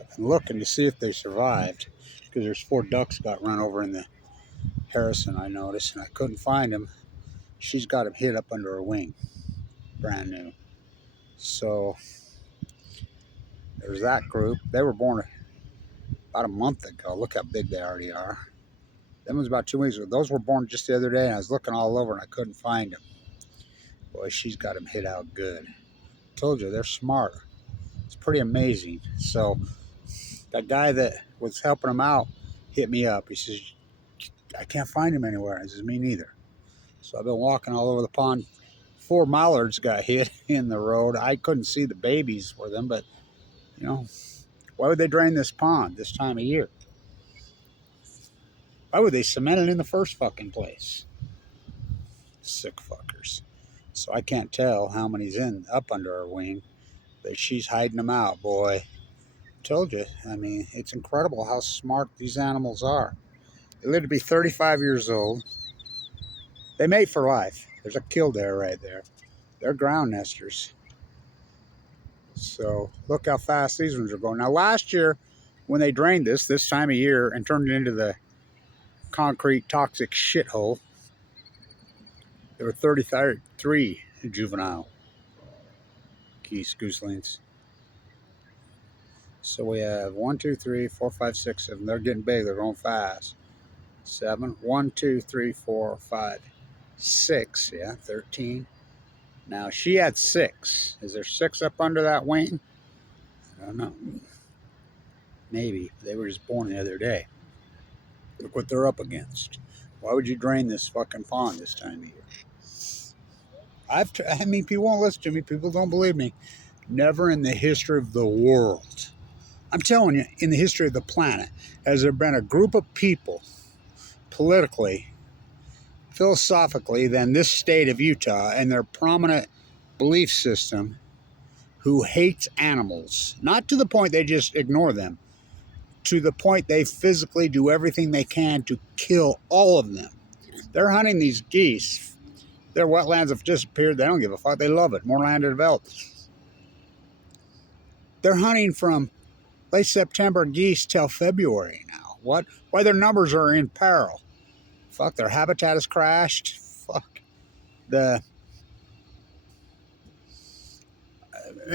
I've been looking to see if they survived, because there's 4 ducks got run over in the Harrison, I noticed, and I couldn't find them. She's got them hid up under her wing, brand new. So there's that group. They were born about a month ago. Look how big they already are. Them was about 2 weeks ago. Those were born just the other day, and I was looking all over and I couldn't find them. Boy, she's got them hid out good. Told you, they're smart. It's pretty amazing. So that guy that was helping them out hit me up. He says, I can't find him anywhere. I says, me neither. So I've been walking all over the pond. 4 mallards got hit in the road. I couldn't see the babies for them, but, you know, why would they drain this pond this time of year? Why would they cement it in the first fucking place? Sick fuckers. So I can't tell how many's up under her wing, but she's hiding them out, boy. Told you. I mean, it's incredible how smart these animals are. They live to be 35 years old. They mate for life. There's a killdeer right there. They're ground nesters. So look how fast these ones are going. Now last year, when they drained this time of year and turned it into the concrete toxic shithole, there were 33 juvenile geese, gooselings. So we have 1, 2, 3, 4, 5, 6, 7. They're getting big. They're going fast. 7. 1, 2, 3, 4, 5, 6. Yeah, 13. Now she had 6. Is there 6 up under that wing? I don't know. Maybe. They were just born the other day. Look what they're up against. Why would you drain this fucking pond this time of year? I mean, people won't listen to me. People don't believe me. Never in the history of the world, I'm telling you, in the history of the planet, has there been a group of people, politically, philosophically, than this state of Utah and their prominent belief system, who hates animals. Not to the point they just ignore them, to the point they physically do everything they can to kill all of them. They're hunting these geese. Their wetlands have disappeared. They don't give a fuck. They love it. More land to develop. They're hunting from late September geese till February now. What? Why their numbers are in peril. Fuck, their habitat has crashed. Fuck. I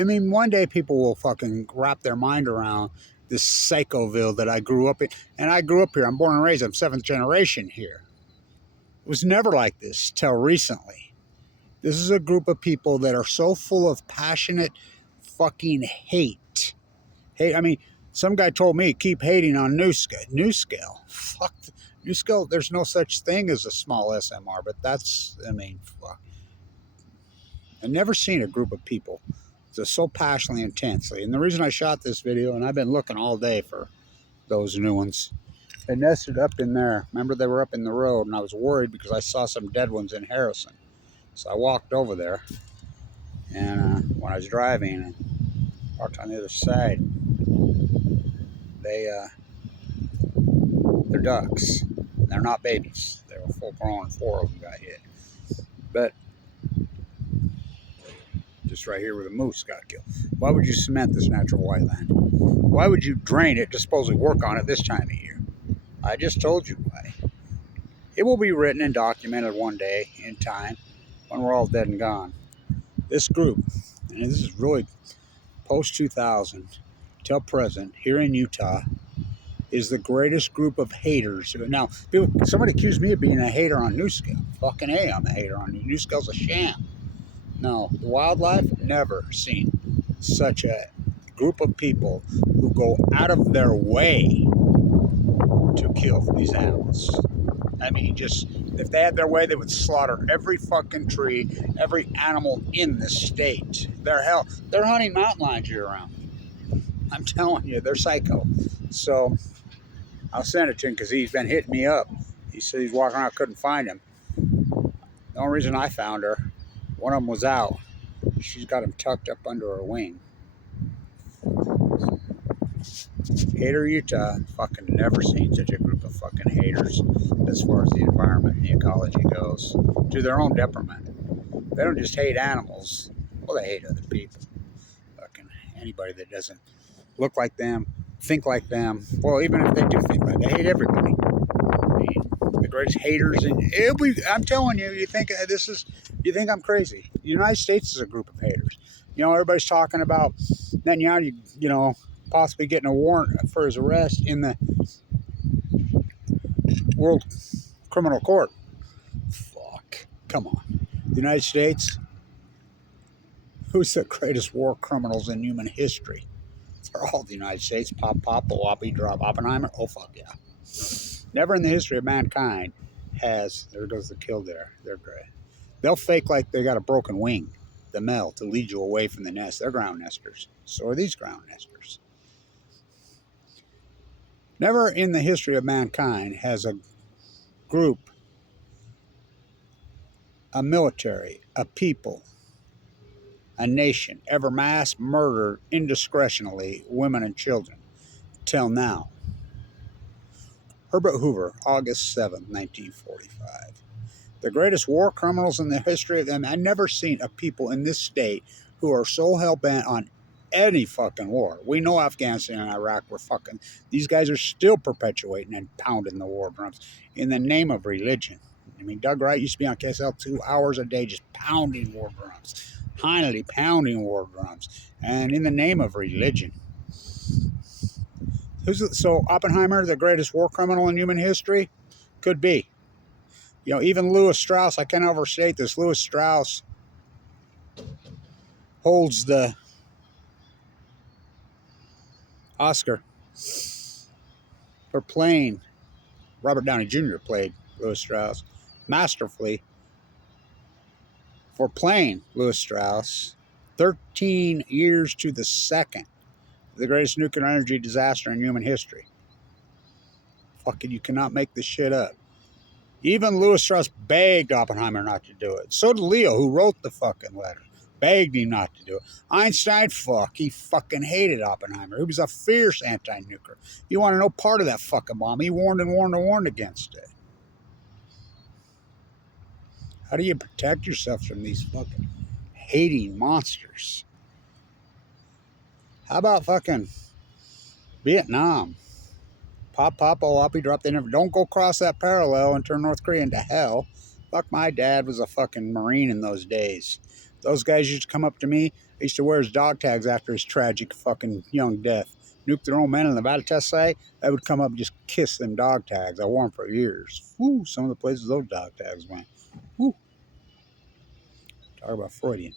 mean, one day people will fucking wrap their mind around this Psychoville that I grew up in. And I grew up here. I'm born and raised. I'm 7th generation here. It was never like this till recently. This is a group of people that are so full of passionate fucking hate. I mean, some guy told me, keep hating on New Scale. Fuck. New Scale, there's no such thing as a small SMR, but that's, I mean, fuck. I've never seen a group of people that's so passionately, intensely. And the reason I shot this video, and I've been looking all day for those new ones, they nested up in there. Remember, they were up in the road, and I was worried because I saw some dead ones in Harrison. So I walked over there, and when I was driving and parked on the other side, they're ducks. They're not babies. They were full grown. 4 of them got hit. But just right here where the moose got killed. Why would you cement this natural whiteland? Why would you drain it to supposedly work on it this time of year? I just told you why. It will be written and documented one day in time when we're all dead and gone. This group, and this is really post-2000 till present here in Utah, is the greatest group of haters. Now, somebody accused me of being a hater on New Scale. Fucking A, I'm a hater on New Scale's a sham. No, the wildlife, never seen such a group of people who go out of their way to kill these animals. I mean, just, if they had their way, they would slaughter every fucking tree, every animal in the state. They're hunting mountain lions year round. I'm telling you, they're psycho. So I'll send it to him because he's been hitting me up. He said he's walking around, couldn't find him. The only reason I found her, one of them was out. She's got him tucked up under her wing. Hater Utah, fucking never seen such a group of fucking haters as far as the environment and the ecology goes, to their own detriment. They don't just hate animals, well, they hate other people. Fucking anybody that doesn't look like them, think like them. Well, even if they do think like they hate everybody. I mean, the greatest haters, and I'm telling you, you think you think I'm crazy. The United States is a group of haters. You know, everybody's talking about Netanyahu, you know, possibly getting a warrant for his arrest in the World Criminal Court. Fuck, come on, the United States. Who's the greatest war criminals in human history? They're all the United States. Pop, OPPY, drop, Oppenheimer. Oh fuck yeah. Never in the history of mankind has, there goes the kill there. They're great. They'll fake like they got a broken wing, the male, to lead you away from the nest. They're ground nesters. So are these ground nesters. Never in the history of mankind has a group, a military, a people, a nation ever mass murdered indiscretionally women and children. Till now. Herbert Hoover, August 7th, 1945. The greatest war criminals in the history of them. I've never seen a people in this state who are so hell-bent on any fucking war. We know Afghanistan and Iraq were fucking... These guys are still perpetuating and pounding the war drums in the name of religion. I mean, Doug Wright used to be on KSL 2 hours a day just pounding war drums. Heinley pounding war drums. And in the name of religion. So Oppenheimer, the greatest war criminal in human history? Could be. You know, even Lewis Strauss, I can't overstate this. Lewis Strauss holds the Oscar for playing. Robert Downey Jr. played Lewis Strauss masterfully for playing Lewis Strauss 13 years to the second. The greatest nuclear energy disaster in human history. Fucking, you cannot make this shit up. Even Lewis Strauss begged Oppenheimer not to do it. So did Leo, who wrote the fucking letter. Begged him not to do it. Einstein, he fucking hated Oppenheimer. He was a fierce anti-nuclear. He wanted no part of that fucking bomb. He warned and warned and warned against it. How do you protect yourself from these fucking hating monsters? How about fucking Vietnam? Pop, OPPY, drop. They never. Don't go cross that parallel and turn North Korea into hell. Fuck, my dad was a fucking Marine in those days. Those guys used to come up to me. They used to wear his dog tags after his tragic fucking young death. Nuked their own men in the battle test site. They would come up and just kiss them dog tags. I wore them for years. Woo, some of the places those dog tags went. Woo. Talk about Freudian.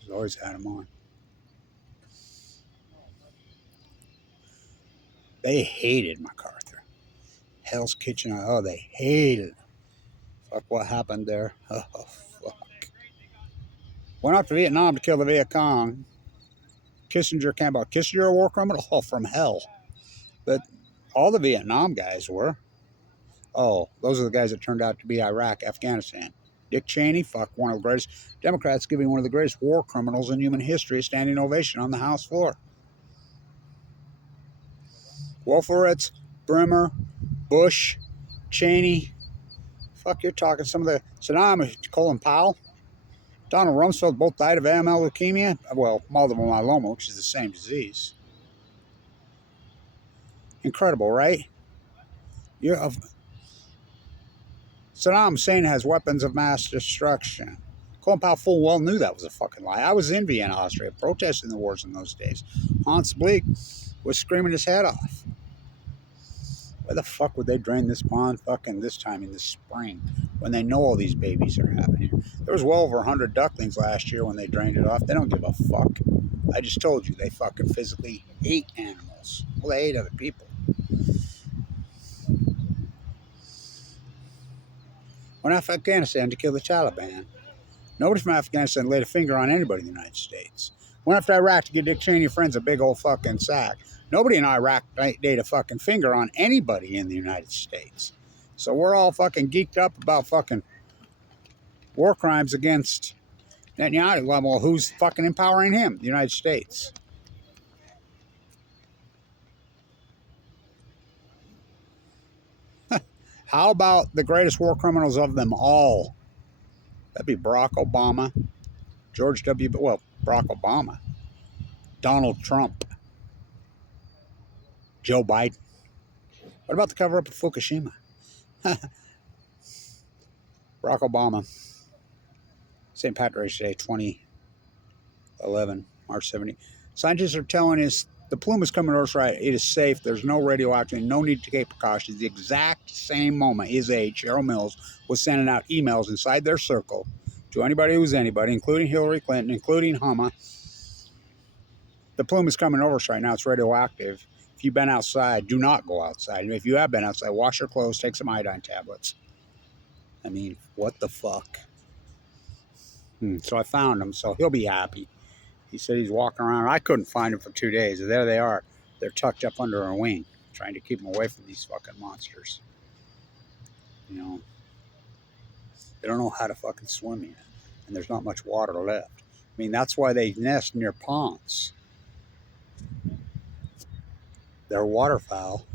He's always had them on. They hated MacArthur. Hell's Kitchen. Oh, they hated. Fuck, what happened there? Oh, fuck. Went out to Vietnam to kill the Viet Cong. Kissinger came out. Kissinger, a war criminal? Oh, from hell. But all the Vietnam guys were. Oh, those are the guys that turned out to be Iraq, Afghanistan. Dick Cheney, fuck, one of the greatest. Democrats giving one of the greatest war criminals in human history a standing ovation on the House floor. Wolfowitz, Bremer, Bush, Cheney. Fuck, you're talking some of the... Saddam, Colin Powell, Donald Rumsfeld both died of AML leukemia. Well, multiple myeloma, which is the same disease. Incredible, right? Saddam Hussein has weapons of mass destruction. Colin Powell full well knew that was a fucking lie. I was in Vienna, Austria, protesting the wars in those days. Hans Bleek was screaming his head off. Why the fuck would they drain this pond fucking this time in the spring when they know all these babies are happening? There was well over 100 ducklings last year when they drained it off. They don't give a fuck. I just told you they fucking physically hate animals. Well, they hate other people. Went out to Afghanistan to kill the Taliban. Nobody from Afghanistan laid a finger on anybody in the United States. Went after Iraq to give Dick Cheney friends a big old fucking sack. Nobody in Iraq laid a fucking finger on anybody in the United States. So we're all fucking geeked up about fucking war crimes against Netanyahu. Well, who's fucking empowering him? The United States. How about the greatest war criminals of them all? That'd be Barack Obama, George W. Well, Barack Obama, Donald Trump, Joe Biden. What about the cover-up of Fukushima? Barack Obama. St. Patrick's Day, 2011, March 70. Scientists are telling us the plume is coming to Earth right. It is safe. There's no radioactivity. No need to take precautions. The exact same moment his age, Cheryl Mills, was sending out emails inside their circle to anybody who was anybody, including Hillary Clinton, including Hama. The plume is coming over us right now. It's radioactive. If you've been outside, do not go outside. And if you have been outside, wash your clothes, take some iodine tablets. I mean, what the fuck? So I found him, so he'll be happy. He said he's walking around. I couldn't find him for 2 days. There they are. They're tucked up under a wing, trying to keep him away from these fucking monsters. You know, they don't know how to fucking swim yet, and there's not much water left. I mean, that's why they nest near ponds. They're waterfowl.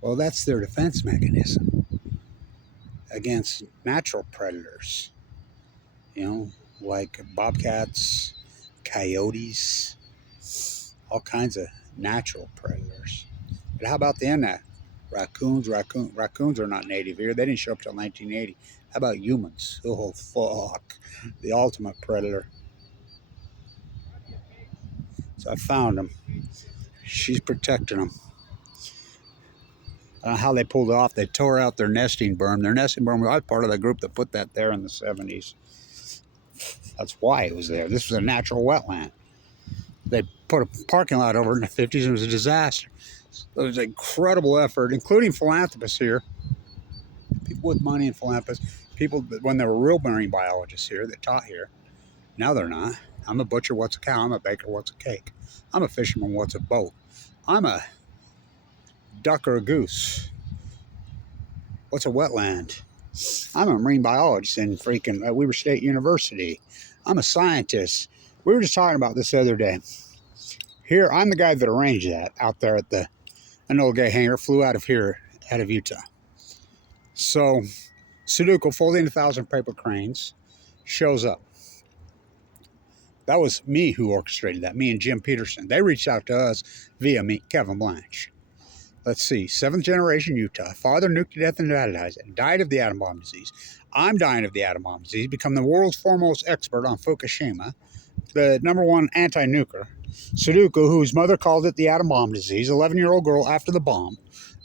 Well, that's their defense mechanism against natural predators. You know, like bobcats, coyotes, all kinds of natural predators. But how about the internet? Raccoons are not native here. They didn't show up till 1980. How about humans? Oh, fuck. The ultimate predator. So I found them. She's protecting them. I don't know how they pulled it off. They tore out their nesting berm. Their nesting berm, I was part of the group that put that there in the 70s. That's why it was there. This was a natural wetland. They put a parking lot over it in the 50s, and it was a disaster. It was an incredible effort, including philanthropists here. People with money and philanthropists. People that, when they were real marine biologists here, that taught here. Now they're not. I'm a butcher, what's a cow? I'm a baker, what's a cake? I'm a fisherman, what's a boat? I'm a duck or a goose. What's a wetland? I'm a marine biologist in freaking Weber State University. I'm a scientist. We were just talking about this the other day. Here, I'm the guy that arranged that out there at the Enola Gay hangar. Flew out of here, out of Utah. So, Sudoku, folding 1,000 paper cranes, shows up. That was me who orchestrated that, me and Jim Peterson. They reached out to us via me, Kevin Blanch. Let's see, 7th generation Utah. Father nuked to death and died of the atom bomb disease. I'm dying of the atom bomb disease. Become the world's foremost expert on Fukushima, the #1 anti-nuker. Sudoku, whose mother called it the atom bomb disease, 11-year-old girl after the bomb,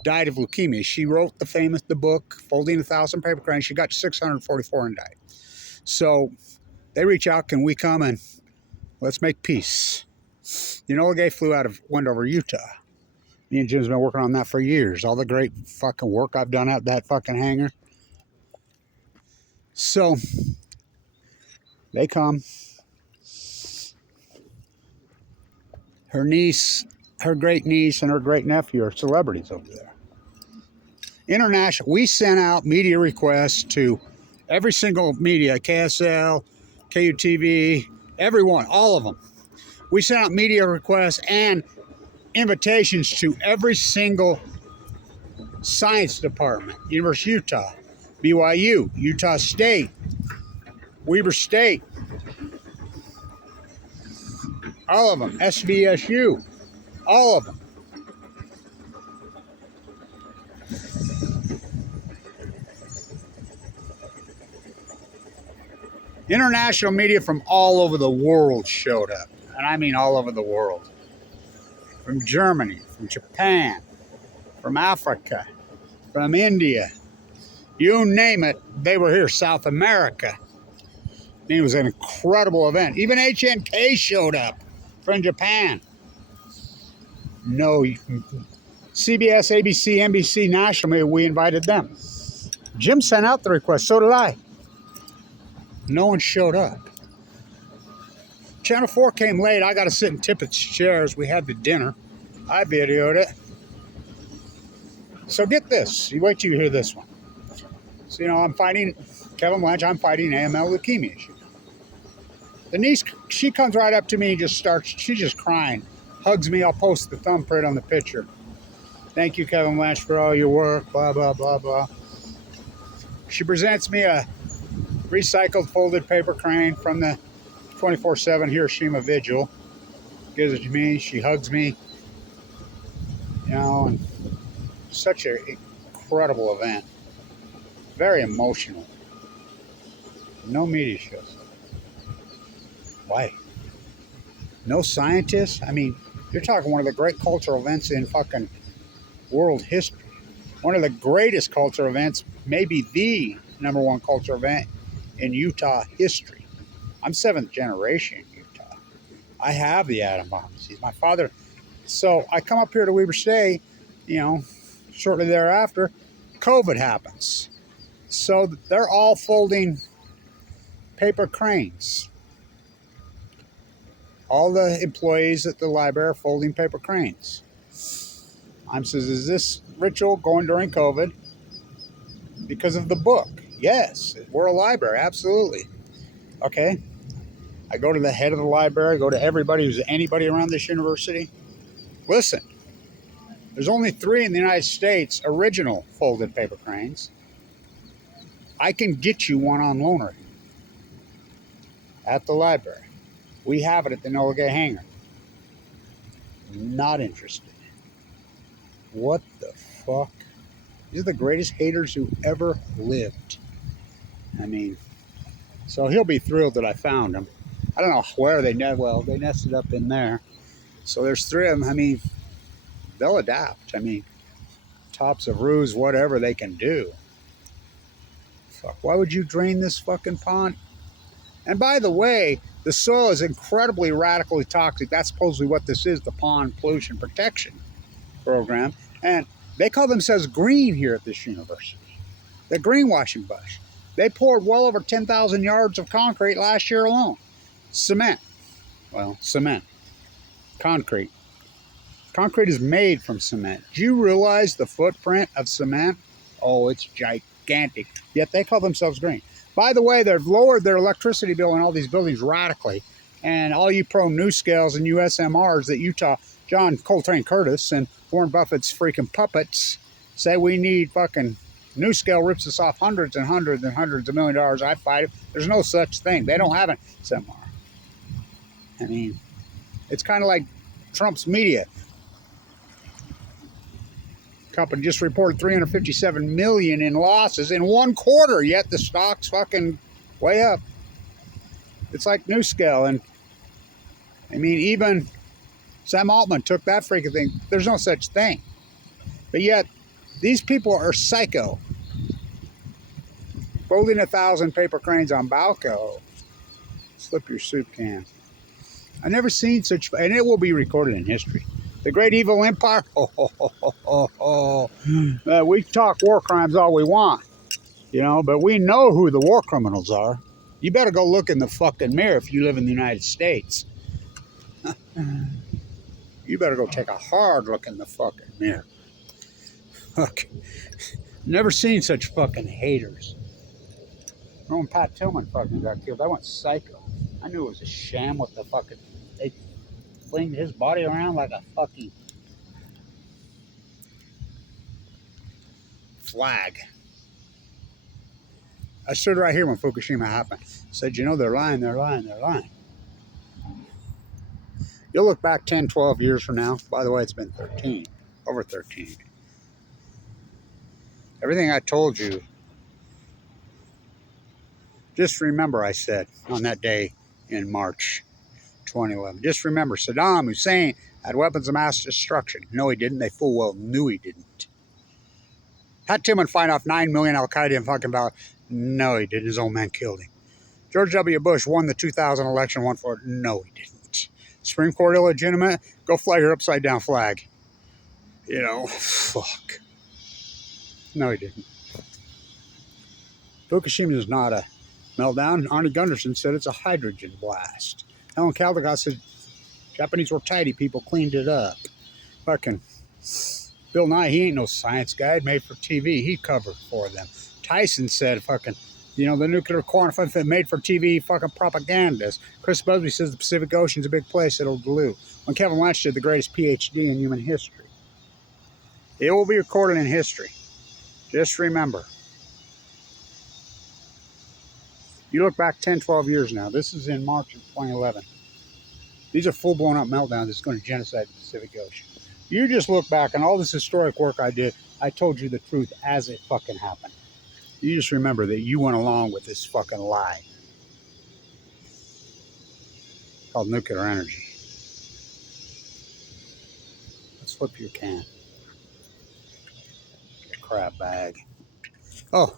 died of leukemia. She wrote the book, Folding 1,000 Paper Cranes. She got to 644 and died. So they reach out, can we come and let's make peace? The Enola Gay went over Utah. Me and Jim's been working on that for years. All the great fucking work I've done at that fucking hangar. So, they come. Her niece, her great niece, and her great nephew are celebrities over there. International. We sent out media requests to every single media, KSL, KUTV, everyone, all of them. We sent out media requests and invitations to every single science department. University of Utah, BYU, Utah State, Weber State, all of them, SVSU, all of them. International media from all over the world showed up, and I mean all over the world. From Germany, from Japan, from Africa, from India, you name it, they were here. South America. It was an incredible event. Even HNK showed up from Japan. No, CBS, ABC, NBC, national, we invited them. Jim sent out the request, so did I. No one showed up. Channel 4 came late. I got to sit in Tippett's chairs. We had the dinner. I videoed it. So get this. You wait till you hear this one. So, I'm fighting Kevin Blanch. I'm fighting AML leukemia. The niece, she comes right up to me and she's just crying. Hugs me. I'll post the thumbprint on the picture. Thank you, Kevin Blanch, for all your work. Blah, blah, blah, blah. She presents me a recycled folded paper crane from the 24/7 Hiroshima Vigil. Gives it to me. She hugs me. You know, and such an incredible event. Very emotional. No media shows. Why? No scientists? I mean, you're talking one of the great cultural events in fucking world history. One of the greatest cultural events, maybe the number one cultural event in Utah history. I'm seventh generation in Utah. I have the atom bomb disease. My father. So I come up here to Weber State, you know, shortly thereafter, COVID happens. So they're all folding paper cranes. All the employees at the library are folding paper cranes. I'm says, is this ritual going during COVID? Because of the book. Yes, we're a library, absolutely. Okay. I go to the head of the library, go to everybody who's anybody around this university. Listen, there's only 3 in the United States original folded paper cranes. I can get you one on loaner at the library. We have it at the Enola Gay hangar. Not interested. What the fuck? These are the greatest haters who ever lived. I mean, so he'll be thrilled that I found him. I don't know where they nested up in there. So there's 3 of them. I mean, they'll adapt. I mean, tops of roofs, whatever they can do. Fuck, why would you drain this fucking pond? And by the way, the soil is incredibly radically toxic. That's supposedly what this is, the Pond Pollution Protection Program. And they call themselves green here at this university. The greenwashing bush. They poured well over 10,000 yards of concrete last year alone. Cement. Well, cement. Concrete. Concrete is made from cement. Do you realize the footprint of cement? Oh, it's gigantic. Yet they call themselves green. By the way, they've lowered their electricity bill in all these buildings radically. And all you pro NuScales and USMRs that Utah, John Coltrane Curtis and Warren Buffett's freaking puppets say we need fucking NuScale rips us off hundreds and hundreds and hundreds of $1 million. I fight it. There's no such thing. They don't have an SMR. I mean, it's kind of like Trump's media company just reported $357 million in losses in 1 quarter, yet the stock's fucking way up. It's like NuScale, and I mean, even Sam Altman took that freaking thing. There's no such thing. But yet, these people are psycho. Folding 1,000 paper cranes on BALCO. Slip your soup can. I've never seen such, and it will be recorded in history. The Great Evil Empire. We talk war crimes all we want, you know, but we know who the war criminals are. You better go look in the fucking mirror if you live in the United States. You better go take a hard look in the fucking mirror. Fuck. Never seen such fucking haters. Remember when Pat Tillman fucking got killed? I went psycho. I knew it was a sham with the fucking... They flinged his body around like a fucking flag. I stood right here when Fukushima happened. Said, you know, they're lying, they're lying, they're lying. You'll look back 10, 12 years from now. By the way, it's been 13. Over 13. Everything I told you, just remember I said on that day in March 2011. Just remember, Saddam Hussein had weapons of mass destruction. No, he didn't. They full well knew he didn't. Pat Tillman fight off 9 million Al-Qaeda in fucking Bal. No, he didn't. His own man killed him. George W. Bush won the 2000 election, won for it. No, he didn't. Supreme Court illegitimate? Go fly your upside down flag. You know, fuck. No, he didn't. Fukushima is not a meltdown. Arnie Gunderson said it's a hydrogen blast. Helen Caldecott said Japanese were tidy people, cleaned it up. Fucking Bill Nye, he ain't no science guy, made for TV. He covered for them. Tyson said fucking, you know, the nuclear quantified thing made for TV fucking propagandist. Chris Busby says the Pacific Ocean's a big place, it'll dilute. When Kevin Lynch did the greatest PhD in human history. It will be recorded in history. Just remember. You look back 10, 12 years now. This is in March of 2011. These are full-blown up meltdowns that's going to genocide the Pacific Ocean. You just look back on all this historic work I did. I told you the truth as it fucking happened. You just remember that you went along with this fucking lie called nuclear energy. Let's flip your can. Crap bag. Oh,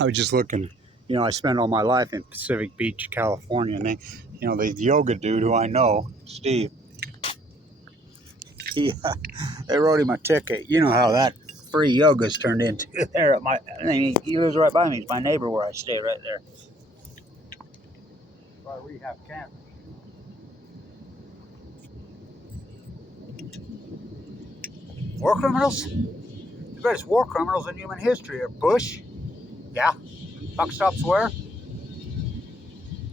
I was just looking. You know, I spent all my life in Pacific Beach, California, and the yoga dude who I know, Steve, he they wrote him a ticket. You know how that free yoga's turned into there at my. I mean, he lives right by me. He's my neighbor where I stay, right there. By rehab camp. War criminals? The greatest war criminals in human history are Bush. Yeah. Buck stops where?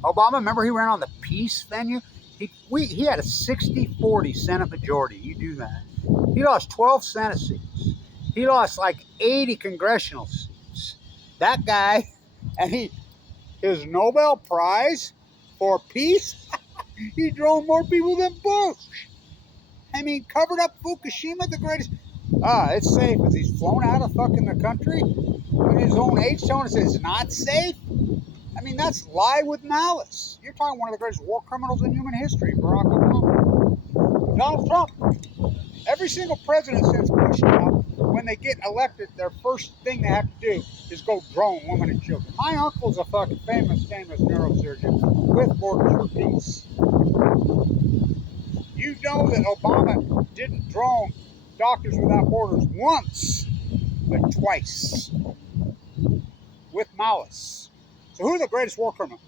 Obama. Remember he ran on the peace venue? He had a 60-40 Senate majority. You do that. He lost 12 Senate seats. He lost like 80 congressional seats. That guy, and his Nobel Prize for peace, he drove more people than Bush. I mean, covered up Fukushima, the greatest. It's safe. Because he's flown out of fucking the country when his own age telling us it's not safe. I mean, that's lie with malice. You're talking one of the greatest war criminals in human history, Barack Obama. Donald Trump. Every single president since Bush now, when they get elected, their first thing they have to do is go drone women and children. My uncle's a fucking famous neurosurgeon with Borders for Peace. You know that Obama didn't drone Doctors Without Borders once, but twice. With malice. So who's the greatest war criminal?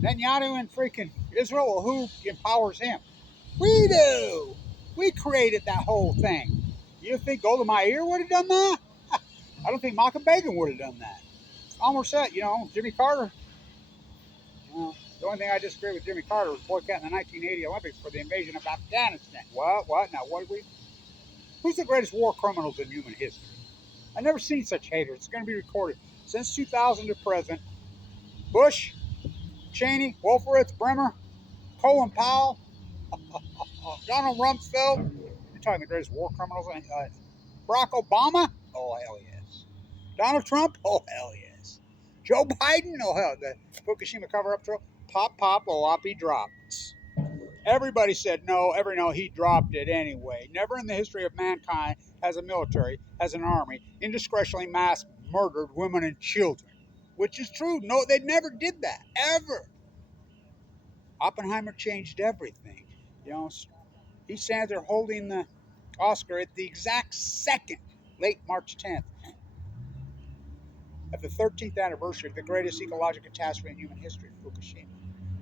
Netanyahu in freaking Israel, or who empowers him? We do! We created that whole thing. You think Golda Meir would have done that? I don't think Malcolm Begin would have done that. Almost said, Jimmy Carter. The only thing I disagree with Jimmy Carter was boycotting the 1980 Olympics for the invasion of Afghanistan. What? Now, what did we? Who's the greatest war criminals in human history? I've never seen such haters. It's going to be recorded. Since 2000 to present, Bush, Cheney, Wolfowitz, Bremer, Colin Powell, Donald Rumsfeld. You're talking the greatest war criminals. Barack Obama? Oh, hell yes. Donald Trump? Oh, hell yes. Joe Biden? Oh, hell. The Fukushima cover-up trial? Pop, OPPY dropped. Everybody said no. He dropped it anyway. Never in the history of mankind has a military, has an army, indiscretionally mass murdered women and children. Which is true. No, they never did that. Ever. Oppenheimer changed everything. He stands there holding the Oscar at the exact second, late March 10th, of the 13th anniversary of the greatest ecological catastrophe in human history, Fukushima,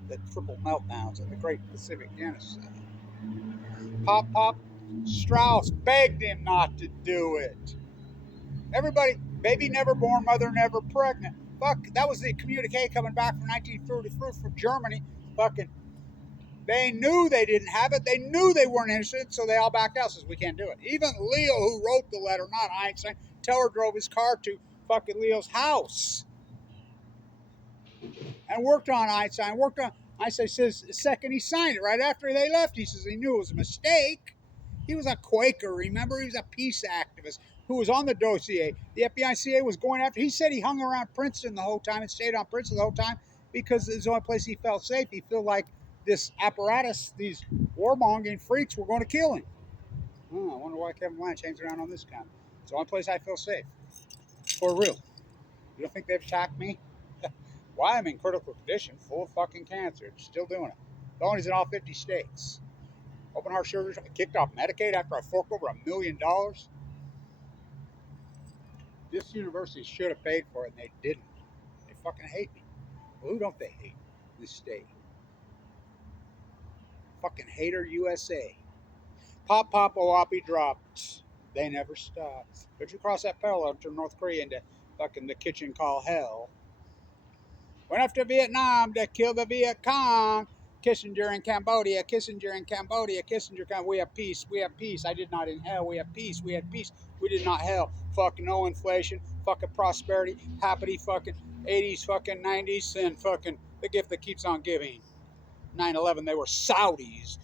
the triple meltdowns of the Great Pacific Genocide. Pop, Strauss begged him not to do it. Everybody, baby never born, mother never pregnant. Fuck, that was the communique coming back from 1933 from Germany. Fucking, they knew they didn't have it. They knew they weren't innocent, so they all backed out. Says we can't do it. Even Leo, who wrote the letter, not Einstein, Teller drove his car to fucking Leo's house and worked on Einstein. Einstein says the second he signed it, right after they left, he says he knew it was a mistake. He was a Quaker, remember? He was a peace activist who was on the dossier. The FBI CIA was going after. He said he hung around Princeton the whole time and stayed on Princeton the whole time because it was the only place he felt safe. He felt like this apparatus, these warmongering freaks were going to kill him. I wonder why Kevin Blanch hangs around on this camp. It's the only place I feel safe. For real. You don't think they've attacked me? Why? I'm in critical condition, full of fucking cancer. Still doing it. Felonies in all 50 states. Open heart surgery. Kicked off Medicaid after I forked over $1 million. This university should have paid for it, and they didn't. They fucking hate me. Well, who don't they hate? This state. Fucking hater U.S.A. Pop, OPPY dropped. They never stopped. But you cross that parallel to North Korea into fucking the kitchen called hell. Went after Vietnam to kill the Viet Cong. Kissinger in Cambodia. We have peace. I did not inhale. We have peace. We had peace. We did not hell. Fucking no inflation. Fucking prosperity. Happy fucking 80s, fucking 90s, and fucking the gift that keeps on giving. 9/11, they were Saudis